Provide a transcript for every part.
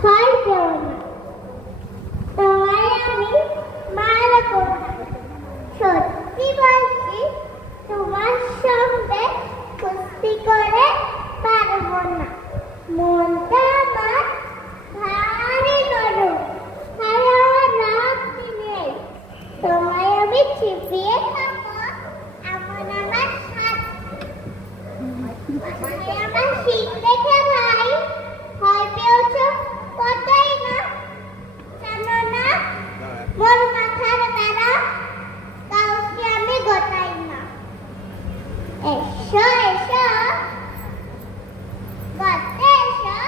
ভয় পেও না, তোমায় আমি মারবো না। সত্যি বলছি, তোমার সঙ্গে কুস্তি করে পারবো না। মনটা আমার ভারী নরম, তাই আমার রাখতে নেই। তোমায় আমি চিবিয়ে খাবো এমন আমার হাত। আমার শীত দেখে ভাই ভয় পেয়েছ কতই না, জানো না মোর মাথার দ্বারা কাউকে আমি গোটাই না। এসো এসো, গতে এসো,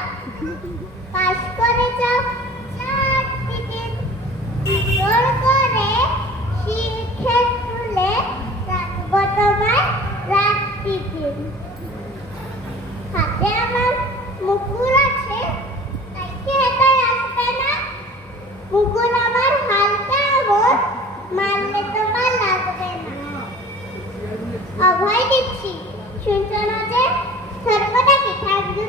পাশ করে যাও 4টি দিন। জোর করে শিখে তুলে রাখবো তোমার রাতটি দিন। হাতে আমার মুকুর আছে, তাই কি এটাই আসবে না? মুকুর আমার হালকা এমন, মারলে তোমার লাগবে না। অভয় দিচ্ছি, শুনছো না যে সর্বদা কি থাকবে?